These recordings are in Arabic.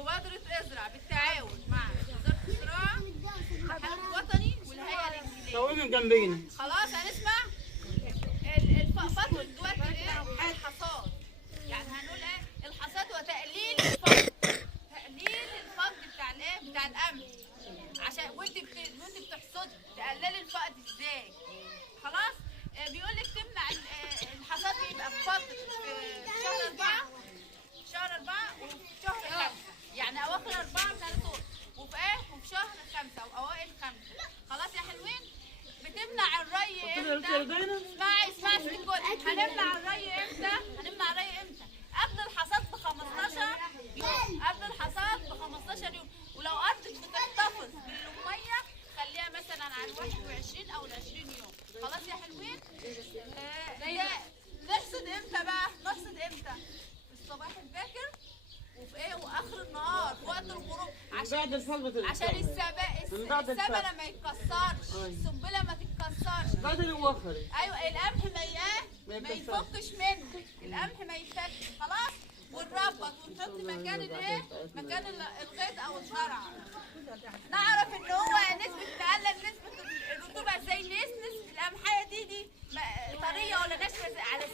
مبادرة ازرع بالتعاون مع وزارة الزراعة والاتحاد الوطني والهيئة الإنجليزية. سوي من جنبينا. خلاص هنسمع فترة دلوقتي ايه؟ الحصاد. يعني هنقول ايه؟ الحصاد وتقليل الفقد. تقليل الفقد بتاع الايه؟ بتاع القمح. عشان وانت بتحصدي تقللي الفقد ازاي؟ خلاص؟ بيقول لك تمنع الحصاد يبقى في فترة في شهر 4 وفي شهر 5. يعني أواخر 4 من طول وفي ايه؟ وفي شهر 5 وأوائل 5. خلاص يا حلوين؟ بتمنع الري امتى؟ اسمعي الكل. هنمنع الري امتى؟ قبل الحصاد ب 15 يوم. قبل الحصاد ب 15 يوم. ولو ارضك بتحتفظ بالميه خليها مثلا على 21 او 20 يوم. خلاص يا حلوين؟ نحصد امتى بقى؟ نحصد امتى؟ في الصباح الباكر وفي ايه؟ واخر النهار في وقت الغروب عشان السبله ما يتكسرش، السنبله ما تتكسرش. بعد الوخر. ايوه القمح ما يفكش منه، القمح ما يتفكش. خلاص؟ ونربط ونحط مكان الايه؟ مكان الغيط او الزرع. نعرف ان هو نقلل نسبه الرطوبه ازاي. نسنس القمحيه دي طريه ولا ناشفه على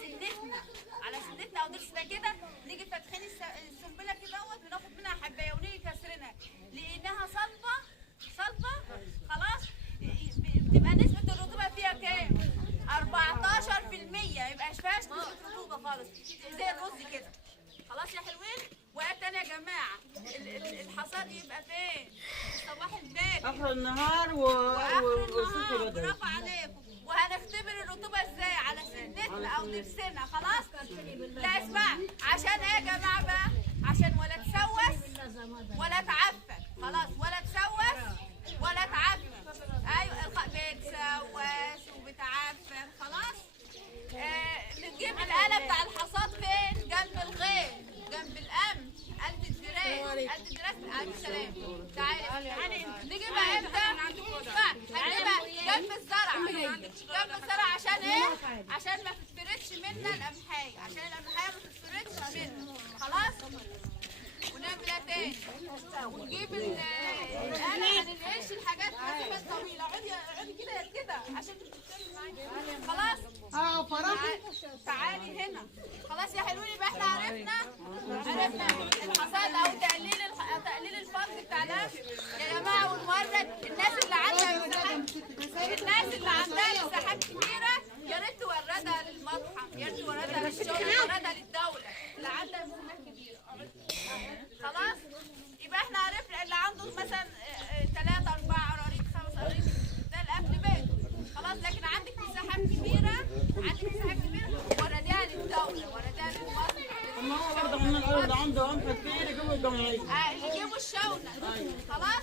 سنتنا او ضرسنا كده. نيجي فاتحين السنبله كده بناخد منها حبايه ونيجي كسرنا لانها صلبه. خلاص؟ بتبقى نسبه الرطوبه فيها كام؟ 14%. يبقى فيهاش نسبه رطوبه خالص زي الرز كده. خلاص يا حلوين؟ وقت تاني يا جماعه الحصاد يبقى فين؟ في صباح الباكر اخر النهار والصبح بدري. برافو عليكم. وهنختبر الرطوبه ازاي؟ على سنتنا او ضرسنا. خلاص؟ لا اسمع، عشان ايه يا جماعه بقى؟ عشان ولا تسوس ولا تعفن. خلاص؟ ولا تسوس ولا تعفن. ايوه بتسوس وبتعفن. خلاص؟ نجيب الآلة بتاع الحصاد فين؟ جنب الغيط، جنب القمح، قلب الدراس. ألف سلام. تعالي نجيبها امتى؟ هنجيبها جنب الزرع. عشان ايه؟ عشان ما تتفردش منا القمحية، عشان القمحية ما تتفردش منا. خلاص؟ ونعمل ايه تاني؟ ونجيب الآلة هننقش الحاجات مسافات طويلة. اقعدي كده عشان تتكلمي معايا. خلاص؟ تعالي هنا. خلاص يا حلوين؟ يبقى احنا عرفنا الحصاد او تقليل الفقد بتاع القمح يا جماعه. ونورد الناس اللي عندها مساحات كبيره يا ريت توردها للمطحن، يا ريت توردها للشغل، توردها للدوله اللي عندها مساحات كبيره. خلاص؟ يبقى احنا عرفنا اللي عنده مثلا 3 4 قراريط 5 قراريط ده الاكل بيته. خلاص؟ لكن عندك مساحات كبيره ورديها للدوله، ورديها للمصرف. اما هو برضه من الارض عنده قمح كتير يجيبوا الجمعيه. يجيبوا الشونه. خلاص؟